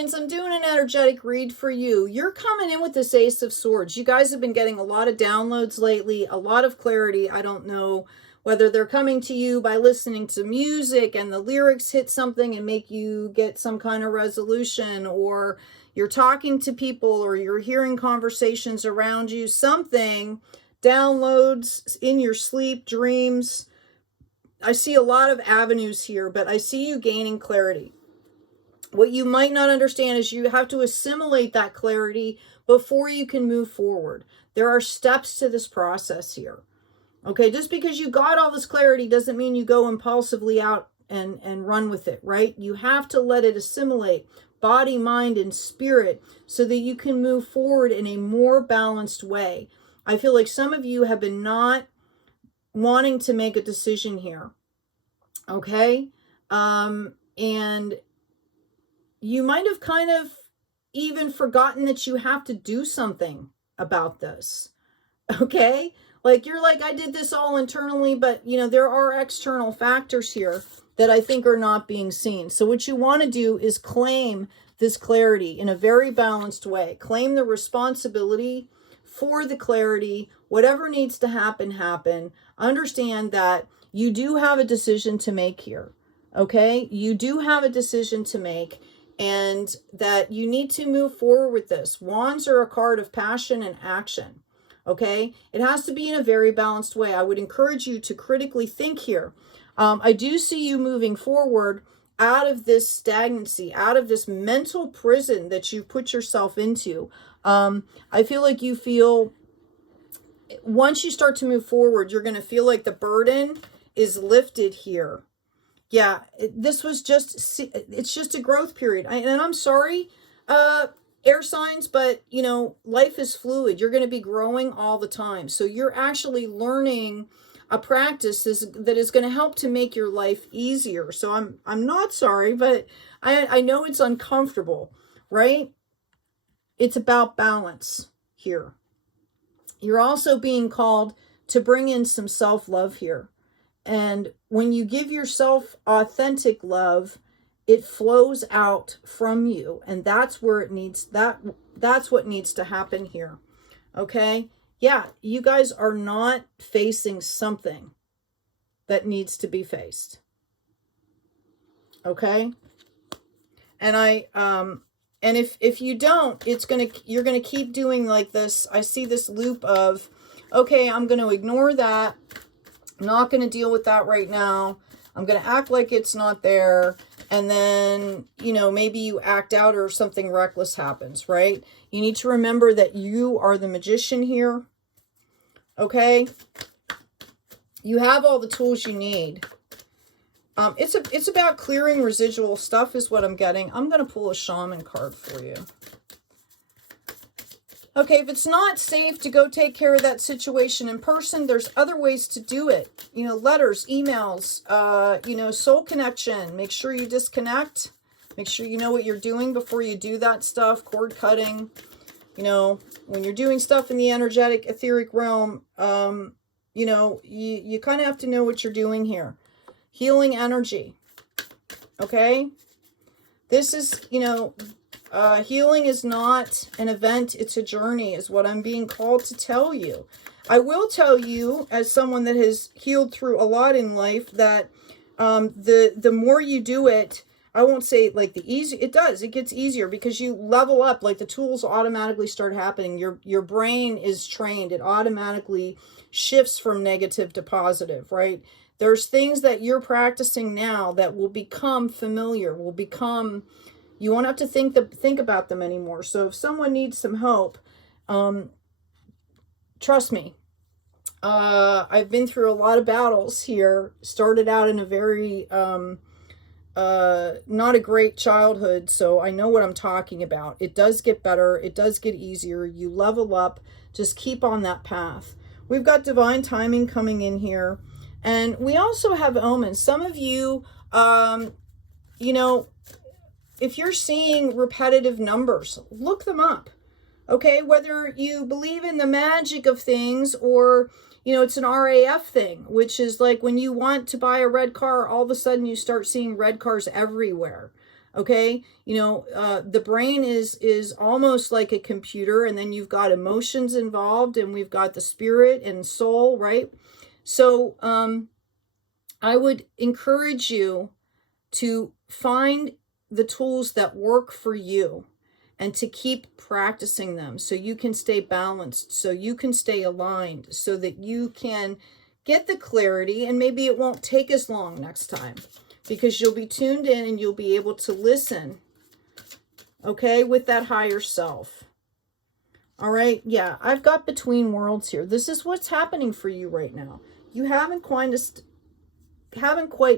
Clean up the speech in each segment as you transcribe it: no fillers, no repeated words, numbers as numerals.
signs, I'm doing an energetic read for you. You're coming in with this Ace of Swords. You guys have been getting a lot of downloads lately, a lot of clarity. I don't know whether they're coming to you by listening to music and the lyrics hit something and make you get some kind of resolution, or you're talking to people, or you're hearing conversations around you, something, downloads in your sleep, dreams. I see a lot of avenues here, but I see you gaining clarity. What you might not understand is you have to assimilate that clarity before you can move forward. There are steps to this process here. Okay, just because you got all this clarity doesn't mean you go impulsively out and run with it, right? You have to let it assimilate, body, mind, and spirit, so that you can move forward in a more balanced way. I feel like some of you have been not wanting to make a decision here. Okay? And you might have kind of even forgotten that you have to do something about this. Okay? Like, you're like, I did this all internally, but, you know, there are external factors here that I think are not being seen. So what you want to do is claim this clarity in a very balanced way. Claim the responsibility for the clarity. Whatever needs to happen, happen. Understand that you do have a decision to make here. Okay? You do have a decision to make, and that you need to move forward with this. Wands are a card of passion and action. Okay? It has to be in a very balanced way. I would encourage you to critically think here. I do see you moving forward out of this stagnancy, out of this mental prison that you put yourself into. I feel like you feel, once you start to move forward, you're going to feel like the burden is lifted here. Yeah, this was just, it's just a growth period. And I'm sorry, air signs, but, you know, life is fluid. You're going to be growing all the time. So you're actually learning a practice that is going to help to make your life easier. So I'm not sorry, but I know it's uncomfortable, right? It's about balance here. You're also being called to bring in some self-love here. And when you give yourself authentic love, it flows out from you. And that's where it needs, that's what needs to happen here. Okay? Yeah, you guys are not facing something that needs to be faced. Okay? And and if you don't, you're gonna keep doing like this. I see this loop of, okay, I'm gonna ignore that. I'm not gonna deal with that right now. I'm gonna act like it's not there. And then, you know, maybe you act out or something reckless happens, right? You need to remember that you are the magician here. Okay? You have all the tools you need. It's about clearing residual stuff is what I'm getting. I'm going to pull a shaman card for you. Okay, if it's not safe to go take care of that situation in person, there's other ways to do it. You know, letters, emails, you know, soul connection. Make sure you disconnect. Make sure you know what you're doing before you do that stuff. Cord cutting. You know, when you're doing stuff in the energetic, etheric realm, you know, you kind of have to know what you're doing here. Healing energy. Okay? This is, you know, healing is not an event, it's a journey, is what I'm being called to tell you. I will tell you, as someone that has healed through a lot in life, that the more you do it, I won't say like the easy, it gets easier because you level up, like the tools automatically start happening. Your brain is trained. It automatically shifts from negative to positive, right? There's things that you're practicing now that will become familiar, you won't have to think about them anymore. So if someone needs some hope, trust me, I've been through a lot of battles here, started out in a very, not a great childhood, so I know what I'm talking about. It does get better. It does get easier. You level up. Just keep on that path. We've got divine timing coming in here. And we also have omens. Some of you, you know, if you're seeing repetitive numbers, look them up. Okay, whether you believe in the magic of things or, you know, it's an RAF thing, which is like when you want to buy a red car, all of a sudden you start seeing red cars everywhere. Okay, you know, the brain is almost like a computer, and then you've got emotions involved, and we've got the spirit and soul, right? So I would encourage you to find the tools that work for you and to keep practicing them so you can stay balanced, so you can stay aligned, so that you can get the clarity, and maybe it won't take as long next time because you'll be tuned in and you'll be able to listen, okay, with that higher self. All right, yeah, I've got between worlds here. This is what's happening for you right now. You haven't quite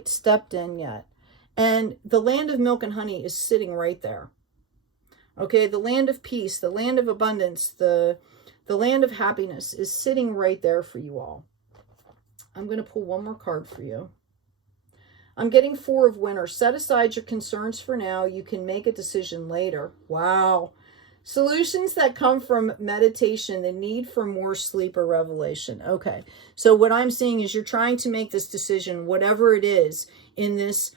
stepped in yet. And the land of milk and honey is sitting right there. Okay, the land of peace, the land of abundance, the land of happiness is sitting right there for you all. I'm going to pull one more card for you. I'm getting 4 of Winter. Set aside your concerns for now. You can make a decision later. Wow. Solutions that come from meditation, the need for more sleep or revelation. Okay, so what I'm seeing is you're trying to make this decision, whatever it is, in this.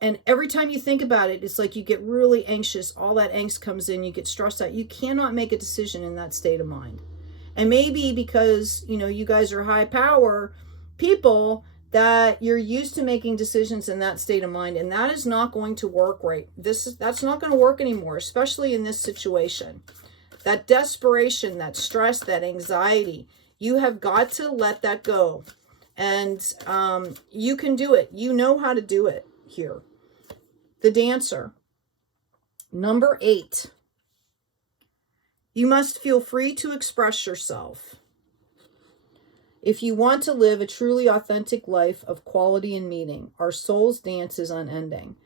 And every time you think about it, it's like you get really anxious. All that angst comes in. You get stressed out. You cannot make a decision in that state of mind. And maybe because, you know, you guys are high power people, that you're used to making decisions in that state of mind, and that is not going to work right. That's not going to work anymore, especially in this situation. That desperation, that stress, that anxiety, you have got to let that go. And you can do it. You know how to do it here. The Dancer. Number 8. You must feel free to express yourself. If you want to live a truly authentic life of quality and meaning, our soul's dance is unending.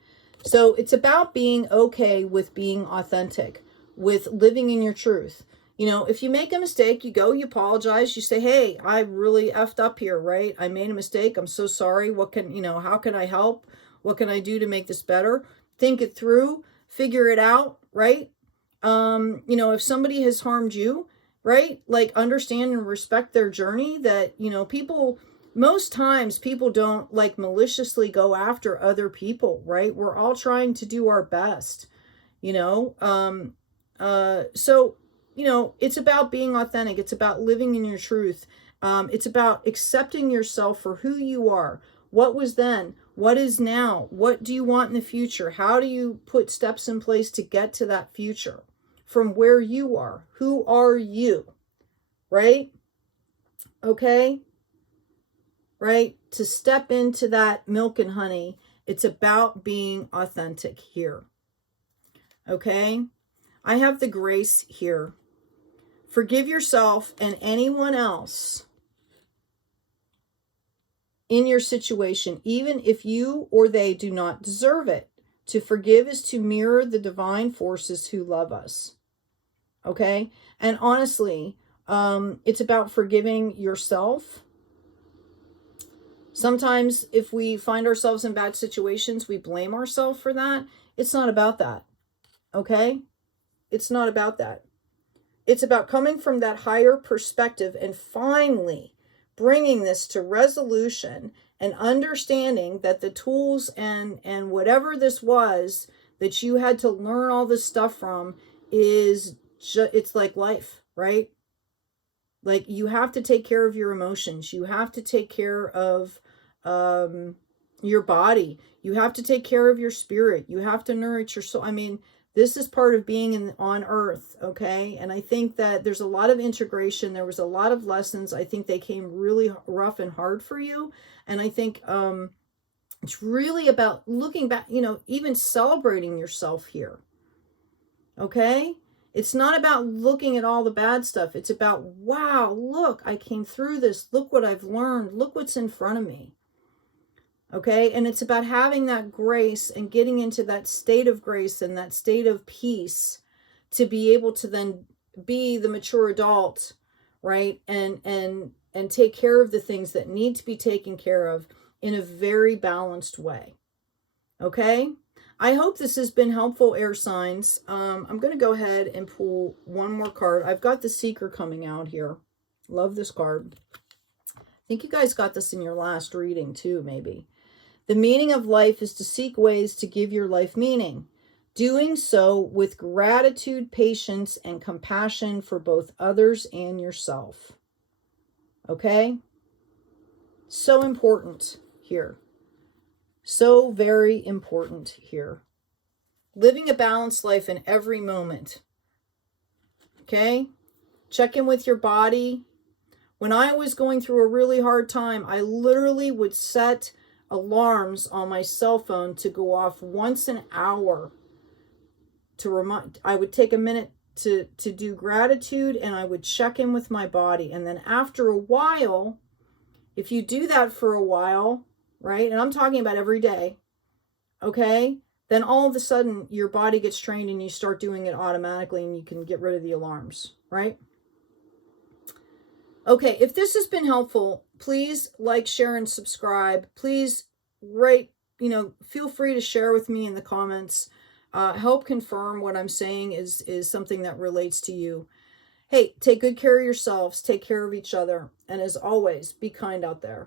So it's about being okay with being authentic, with living in your truth. You know, if you make a mistake, you go, you apologize, you say, hey, I really effed up here, right? I made a mistake. I'm so sorry. What can, you know, how can I help? What can I do to make this better? Think it through, figure it out, right? You know, if somebody has harmed you, right? Like, understand and respect their journey. That, you know, most times people don't like maliciously go after other people, right? We're all trying to do our best, you know? So, you know, it's about being authentic. It's about living in your truth. It's about accepting yourself for who you are. What was then? What is now? What do you want in the future? How do you put steps in place to get to that future? From where you are. Who are you? Right? Okay? Right? To step into that milk and honey, it's about being authentic here. Okay? I have the Grace here. Forgive yourself and anyone else in your situation, even if you or they do not deserve it. To forgive is to mirror the divine forces who love us. Okay? And honestly, it's about forgiving yourself. Sometimes if we find ourselves in bad situations, we blame ourselves for that. It's not about that. Okay? It's not about that. It's about coming from that higher perspective and finally bringing this to resolution and understanding that the tools and whatever this was that you had to learn all this stuff from is it's like life, right? Like, you have to take care of your emotions. You have to take care of your body. You have to take care of your spirit. You have to nourish your soul. I mean, this is part of being on earth, okay? And I think that there's a lot of integration. There was a lot of lessons. I think they came really rough and hard for you. And I think it's really about looking back, you know, even celebrating yourself here, okay? It's not about looking at all the bad stuff. It's about, wow, look, I came through this. Look what I've learned. Look what's in front of me. Okay? And it's about having that grace and getting into that state of grace and that state of peace to be able to then be the mature adult, right? And take care of the things that need to be taken care of in a very balanced way. Okay? I hope this has been helpful, air signs. I'm going to go ahead and pull one more card. I've got the Seeker coming out here. Love this card. I think you guys got this in your last reading too, maybe. The meaning of life is to seek ways to give your life meaning. Doing so with gratitude, patience, and compassion for both others and yourself. Okay? So important here. So very important here. Living a balanced life in every moment. Okay? Check in with your body. When I was going through a really hard time, I literally would set alarms on my cell phone to go off once an hour to remind. I would take a minute to do gratitude, and I would check in with my body. And then after a while, if you do that for a while, right? And I'm talking about every day, okay? Then all of a sudden your body gets trained and you start doing it automatically, and you can get rid of the alarms, right? Okay, if this has been helpful, please like, share, and subscribe. Please feel free to share with me in the comments. Help confirm what I'm saying is something that relates to you. Hey, take good care of yourselves. Take care of each other. And as always, be kind out there.